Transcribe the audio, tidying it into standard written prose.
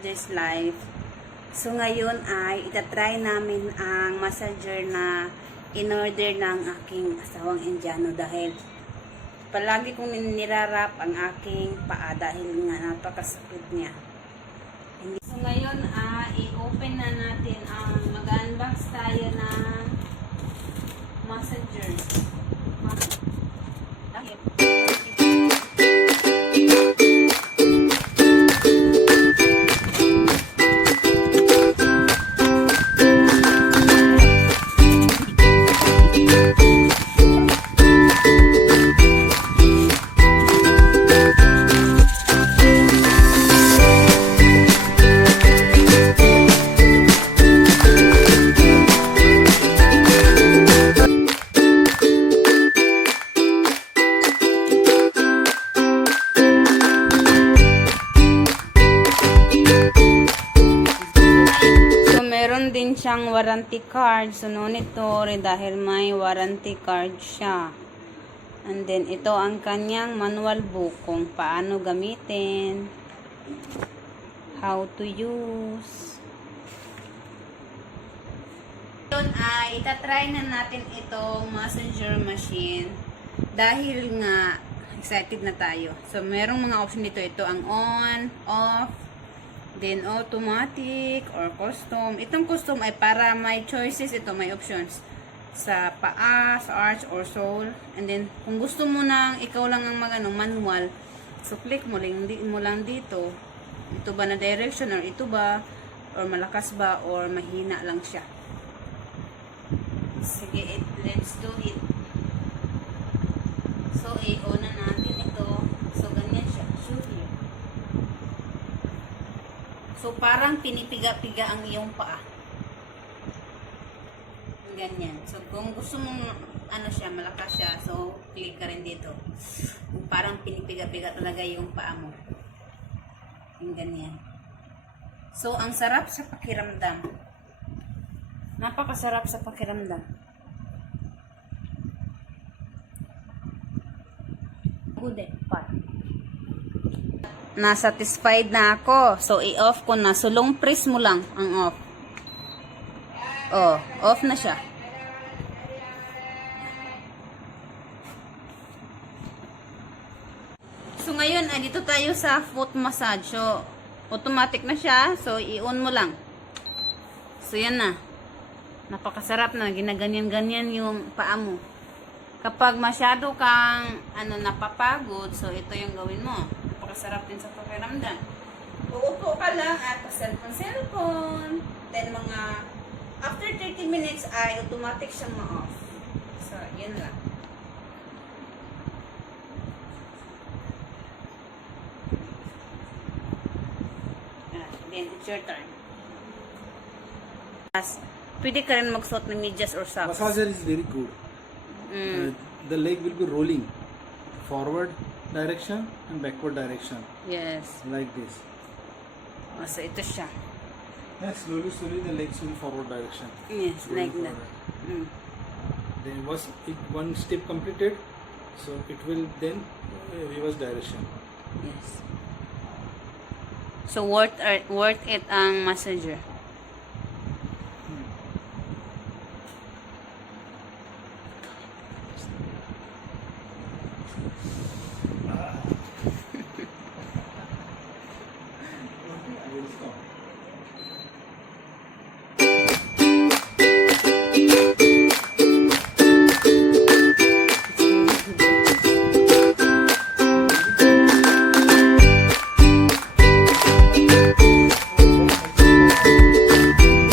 This life. So ngayon ay itatry namin ang massager na in-order ng aking asawang Indiano dahil palagi kong nirarap ang aking paa dahil nga napakasakit niya. So ngayon i-open na natin ang mag-unbox tayo ng massager. Meron din siyang warranty card. So, no nito dahil may warranty card siya. And then, ito ang kanyang manual book kung paano gamitin. How to use. Yun ay, itatry na natin itong massager machine. Dahil nga, excited na tayo. So, merong mga option dito. Ito ang on, off, then automatic or custom. Itong custom ay para may choices. Ito may options sa paa, sa arch or sole. And then kung gusto mo nang ikaw lang ang manual, so click mo lang dito. Ito ba na direction or ito ba or malakas ba or mahina lang siya. Sige, let's do it. So i-on na natin ito. So ganyan siya. Shoot here. So, parang pinipiga-piga ang iyong paa. Ganyan. So, kung gusto mong ano siya, malakas siya, so, click ka rin dito. Kung parang pinipiga-piga talaga yung paa mo. Yung ganyan. So, ang sarap sa pakiramdam. Napakasarap sa pakiramdam. Good part. Na-satisfied na ako. So, i-off ko na. So, long press mo lang ang off. Oh, off na siya. So, ngayon, dito tayo sa foot massage. So, automatic na siya. So, i-on mo lang. So, yan na. Napakasarap na. Ginaganyan-ganyan yung paa mo. Kapag masyado kang napapagod, so, ito yung gawin mo. Napakasarap din sa pakiramdam. Uupo ka lang at cellphone. Then mga after 30 minutes ay automatic siyang ma-off. So, yun lang. Then, it's your turn. Pwede ka rin magsuot ng medyas or socks. Massager is very good. The leg will be rolling forward direction and backward direction. Yes. Like this. So, ito siya. Yeah, slowly the legs will forward direction. Yes, like that. Then one step completed, so it will then reverse direction. Yes. So, worth it ang massager.